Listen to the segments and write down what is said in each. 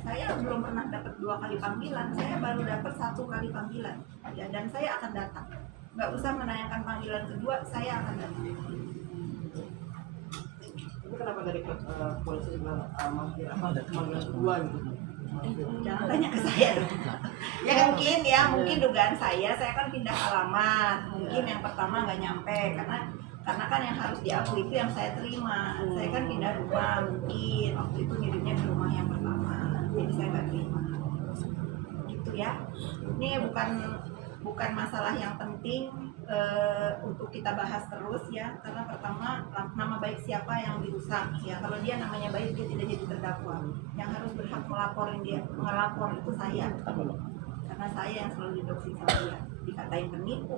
Saya belum pernah dapat 2 kali panggilan, saya baru dapat 1 kali panggilan, ya, dan saya akan datang. Nggak usah menayangkan panggilan kedua, saya akan datang. Ini kenapa dari polisi bilang panggilan kedua gitu? Jangan tanya ke saya dong. Ya mungkin dugaan saya kan pindah alamat, mungkin yang pertama nggak nyampe karena kan yang harus diakui itu yang saya terima. Saya kan pindah rumah, mungkin waktu itu ngirimnya di rumah yang pertama, jadi saya nggak terima gitu ya. Ini bukan masalah yang penting untuk kita bahas terus ya, karena pertama nama baik siapa yang dirusak ya. Kalau dia namanya baik, dia tidak jadi terdakwa. Yang harus berhak melapor itu saya, karena saya yang selalu didoksi sama dia, dikatain penipu,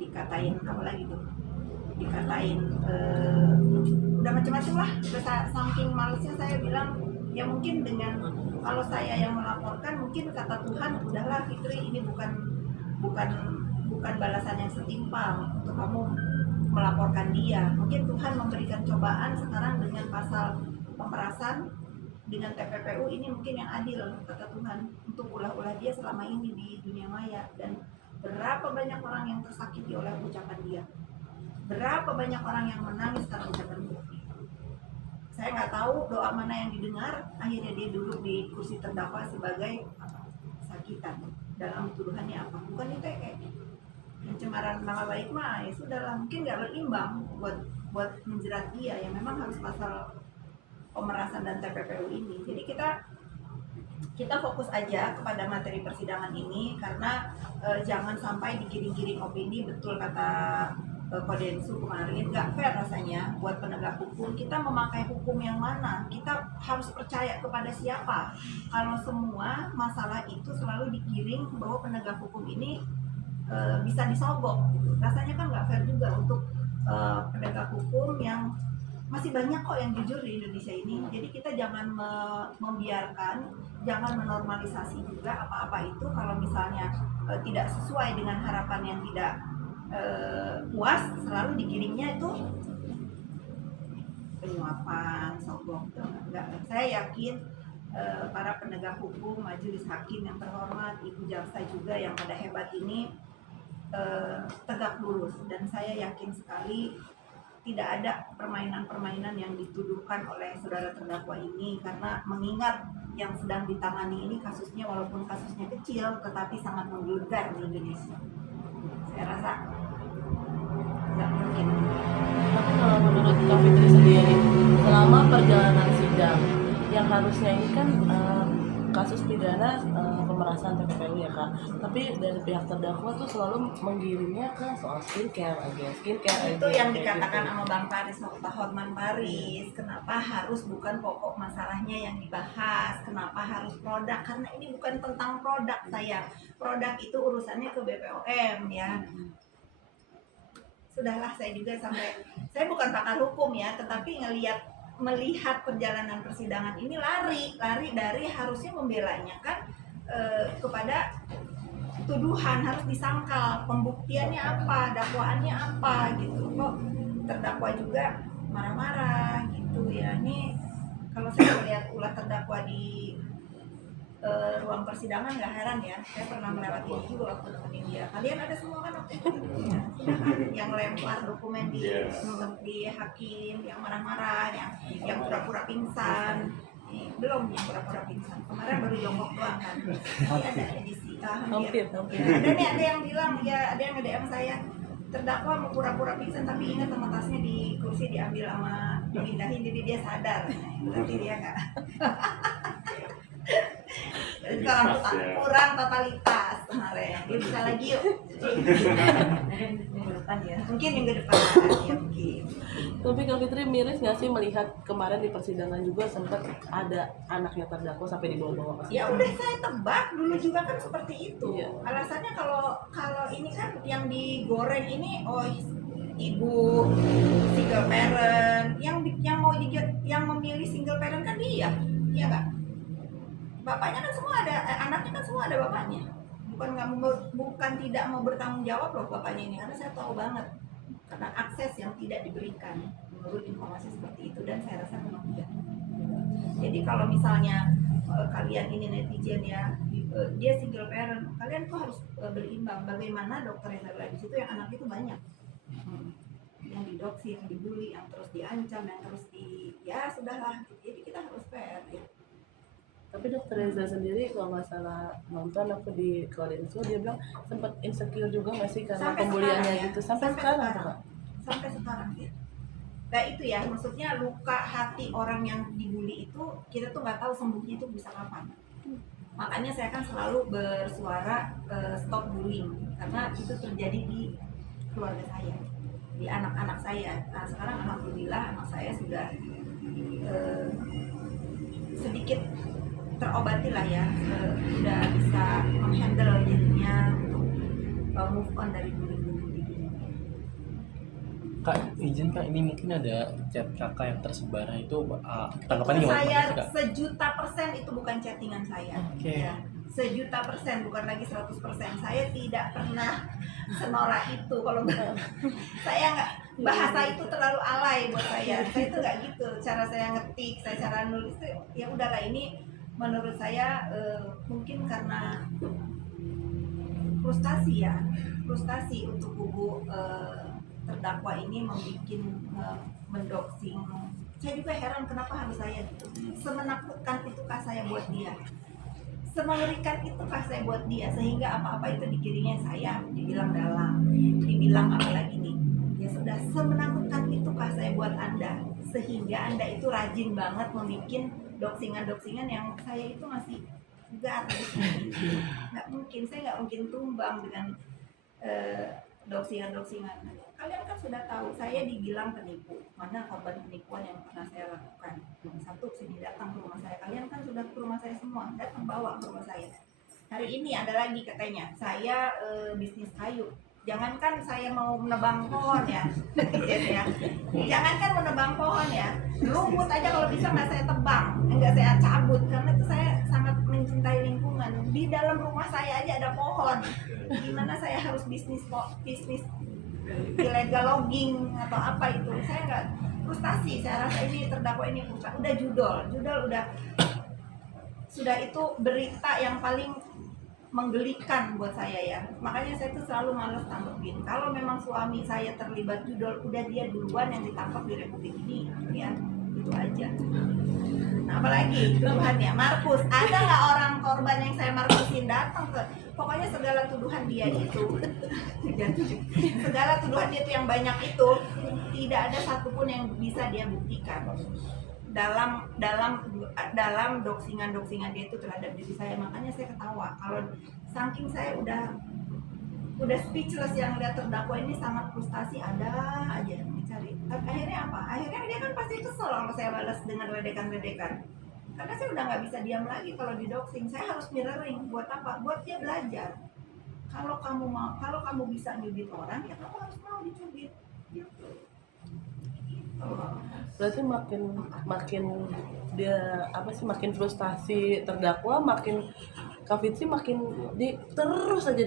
dikatain apa lagi tuh, dikatain udah macam-macam lah. Saking malesnya saya bilang ya, mungkin dengan kalau saya yang melaporkan, mungkin kata Tuhan, udahlah Fitri, ini bukan balasan yang setimpal untuk kamu melaporkan dia. Mungkin Tuhan memberikan cobaan sekarang dengan pasal pemerasan dengan TPPU, ini mungkin yang adil kata Tuhan untuk ulah-ulah dia selama ini di dunia maya. Dan berapa banyak orang yang tersakiti oleh ucapan dia, berapa banyak orang yang menangis karena ucapan dia. Saya nggak tahu doa mana yang didengar, akhirnya dia duduk di kursi terdakwa sebagai sakitan. Dalam tuduhannya apa? Bukan ITE. Pencemaran nama baik mah ya sudahlah, mungkin nggak berimbang buat menjerat dia, yang memang harus pasal pemerasan dan TPPU ini. Jadi kita fokus aja kepada materi persidangan ini, karena jangan sampai digiring-giring opini. Betul kata Kodensu kemarin, nggak fair rasanya buat penegak hukum. Kita memakai hukum yang mana? Kita harus percaya kepada siapa? Kalau semua masalah itu selalu digiring bahwa penegak hukum ini bisa disogok, rasanya kan nggak fair juga untuk penegak hukum yang masih banyak kok yang jujur di Indonesia ini. Jadi kita jangan membiarkan, jangan menormalisasi juga apa-apa itu kalau misalnya tidak sesuai dengan harapan yang tidak puas, selalu digiringnya itu penyuapan, sogok. Saya yakin para penegak hukum, majelis hakim yang terhormat, ibu jaksa juga yang pada hebat ini tegak lurus, dan saya yakin sekali tidak ada permainan-permainan yang dituduhkan oleh saudara terdakwa ini, karena mengingat yang sedang ditangani ini kasusnya, walaupun kasusnya kecil tetapi sangat menggelegar di Indonesia. Saya rasa nggak mungkin. Tapi kalau menurut Kak Fitri sendiri, selama perjalanan sidang yang harusnya ini kan kasus pidana pemerasan TPPU ya Kak, tapi dari pihak terdakwa tuh selalu menggiringnya ke soal skincare aja. Itu yang dikatakan sama Bang Paris, Pak Hotman Paris, kenapa harus bukan pokok masalahnya yang dibahas, kenapa harus produk, karena ini bukan tentang produk. Produk itu urusannya ke BPOM ya. Sudahlah, saya juga saya bukan pakar hukum ya, tetapi melihat perjalanan persidangan ini lari dari harusnya membelanya kan kepada tuduhan, harus disangkal, pembuktiannya apa, dakwaannya apa gitu. Kok terdakwa juga marah-marah gitu ya. Ini kalau saya melihat ulah terdakwa di ruang persidangan, nggak heran ya, saya pernah melewati ini juga waktu nemenin dia. Kalian ada semua kan waktu itu ya, yang lempar dokumen di hakim, yang marah-marah, yang pura-pura pingsan. Belum yang pura-pura pingsan, kemarin baru jongkok doang kan. Ada edisi hampir. Ada yang bilang ya, ada yang nge-DM saya, terdakwa mau pura-pura pingsan tapi ingat sama tasnya di kursi diambil sama dipindahin, jadi dia sadar. Berarti dia nggak kurang totalitas kemarin. Dia bisa lagi yuk. Mungkin minggu depan ya, mungkin. Tapi Kak Fitri miris nggak sih melihat kemarin di persidangan juga sempat ada anaknya terdakwa sampai dibawa-bawa ke Ya udah, saya tebak dulu juga kan seperti itu. Iya. Alasannya kalau ini kan yang digoreng ini, oh ibu single parent, yang memilih single parent kan dia, iya nggak? Bapaknya kan semua ada, anaknya kan semua ada bapaknya. Bukan tidak mau bertanggung jawab loh bapaknya ini, karena saya tahu banget karena akses yang tidak diberikan menurut informasi seperti itu, dan saya rasa memang tidak. Jadi kalau misalnya kalian ini netizen ya, dia single parent, kalian tuh harus berimbang. Bagaimana dokter yang ada di situ yang anak itu banyak, yang didoksi, yang dibully, yang terus diancam, yang terus ya sudahlah. Jadi kita harus fair ya. Tapi dokter Reza sendiri kalau nggak salah nonton aku di Korean Show, dia bilang sempat insecure juga nggak sih karena Sampai pembuliannya sekarang ya. gitu sampai sekarang tuh, Kak. Sampai sekarang ya. Nah itu ya, maksudnya luka hati orang yang dibully itu kita tuh nggak tahu sembuhnya itu bisa kapan. Makanya saya kan selalu bersuara stop bullying, karena itu terjadi di keluarga saya, di anak-anak saya. Nah sekarang alhamdulillah anak saya sudah sedikit terobati lah ya, udah bisa menghandle dirinya untuk move on dari bullying di dunia. Kak, izin Kak, ini mungkin ada chat kakak yang tersebar itu tanggapannya gimana Saya sih Kak? 1.000.000% itu bukan chattingan saya. Oke. Ya, 1.000.000%, bukan lagi 100%. Saya tidak pernah senorak itu. Kalau saya nggak, bahasa itu terlalu alay buat saya. Saya itu nggak gitu. Cara saya ngetik, saya cara nulis itu ya udahlah. Ini menurut saya mungkin karena frustasi ya, frustasi untuk kubu terdakwa ini membuat mendoxing. Saya juga heran kenapa harus saya gitu. Semenakutkan itukah saya buat dia? Semengerikan itukah saya buat dia sehingga apa-apa itu dikirimnya saya, dibilang dalam, dibilang apalagi nih. Ya sudah, semenakutkan itukah saya buat Anda sehingga Anda itu rajin banget membuat doxingan-doxingan yang saya itu masih segar. Nggak mungkin, saya nggak mungkin tumbang dengan doxingan-doxingan. Kalian kan sudah tahu saya dibilang penipu. Mana korban penipuan yang pernah saya lakukan? Satu, sini datang ke rumah saya. Kalian kan sudah ke rumah saya semua, datang bawa ke rumah saya. Hari ini ada lagi katanya, saya bisnis kayu. Jangankan saya mau menebang pohon ya, ya. Jangankan menebang pohon ya, rumput aja kalau bisa nggak saya tebang, nggak saya cabut, karena itu saya sangat mencintai lingkungan. Di dalam rumah saya aja ada pohon. Gimana saya harus bisnis illegal logging atau apa itu? Saya nggak frustasi. Saya rasa ini terdakwa ini frustasi. Udah judul udah sudah itu berita yang paling menggelikan buat saya ya. Makanya saya tuh selalu males tanggepin. Kalau memang suami saya terlibat judul, udah dia duluan yang ditangkap di Republik ini ya. Itu aja. Nah, apalagi tuduhannya Markus, ada nggak orang korban yang saya Markusin datang ke, pokoknya segala tuduhan dia itu segala tuduhan dia itu yang banyak itu tidak ada satupun yang bisa dia buktikan dalam doxingan dia itu terhadap diri saya. Makanya saya ketawa kalau saking saya udah speechless yang lihat terdakwa ini sangat frustasi, ada aja yang dicari. Tapi akhirnya apa? Akhirnya dia kan pasti kesel kalau saya balas dengan ledekan-ledekan. Karena saya udah nggak bisa diam lagi kalau di doxing. Saya harus mirroring. Buat apa? Buat dia belajar. Kalau kamu bisa nyubit orang, ya kamu harus mau dicubit. Gitu. Berarti makin dia makin frustasi terdakwa, makin Kak Fitri makin terus aja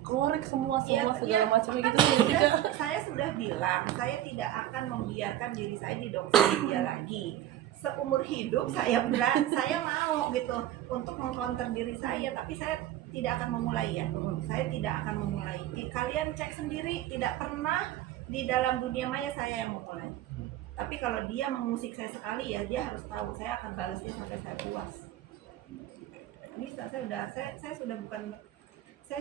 korek semua segala macamnya gitu. Saya sudah bilang saya tidak akan membiarkan diri saya didoxing dia lagi. Seumur hidup saya mau gitu untuk mengcounter diri saya, tapi saya tidak akan memulai ya. Saya tidak akan memulai. Kalian cek sendiri, tidak pernah di dalam dunia maya saya yang memulai. Tapi kalau dia mengusik saya sekali ya dia harus tahu saya akan balas dia sampai saya puas. Bisa, saya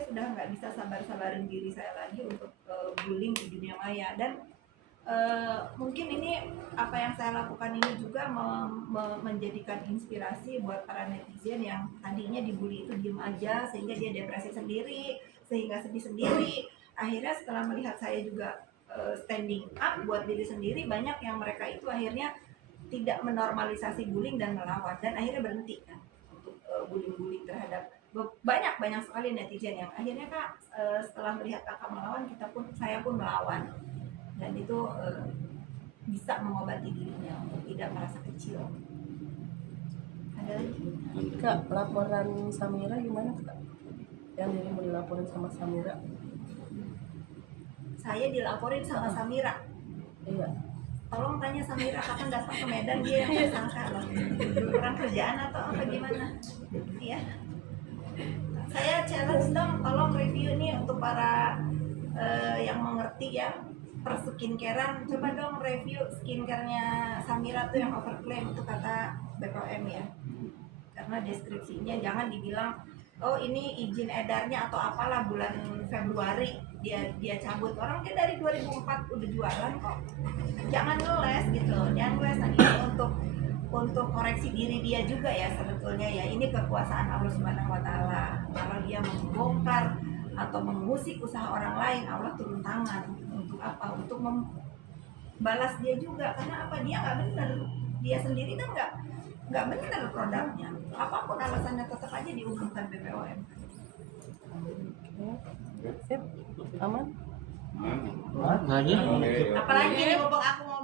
sudah nggak bisa sabarin diri saya lagi untuk bullying di dunia maya. Dan mungkin ini apa yang saya lakukan ini juga menjadikan inspirasi buat para netizen yang tadinya dibully itu diem aja sehingga dia depresi sendiri, sehingga sedih sendiri. Akhirnya setelah melihat saya juga standing up buat diri sendiri, banyak yang mereka itu akhirnya tidak menormalisasi bullying dan melawan, dan akhirnya berhenti kan untuk bullying terhadap banyak sekali netizen yang akhirnya Kak setelah melihat kakak melawan, saya pun melawan, dan itu bisa mengobati dirinya untuk tidak merasa kecil. Ada lagi? Kak, laporan Samira gimana Kak? Yang diri mau dilaporin sama Samira? Saya dilaporin sama Samira. Iya. tolong tanya Samira kapan datang ke Medan, dia yang tersangka loh. Kurang kerjaan atau apa gimana? Iya. Saya challenge dong, tolong review nih untuk para yang mengerti ya per skincarean, coba dong review skincarenya Samira tuh yang overclaim itu kata BPOM ya. Karena deskripsinya jangan dibilang oh ini izin edarnya atau apalah bulan Februari dia cabut, orang dia dari 2004 udah jualan kok. Jangan ngeles gitu, jangan ngeles. Nah ini untuk koreksi diri dia juga ya sebetulnya ya, ini kekuasaan Allah Subhanahu Wa Taala. Kalau dia membongkar atau mengusik usaha orang lain, Allah turun tangan. Untuk apa? Untuk membalas dia juga, karena apa? Dia nggak benar, dia sendiri kan nggak benar produknya. Apapun alasannya tetap aja diumumkan BPOM. Sip, aman. Nggak ada. Apalagi nih, mumpung aku mau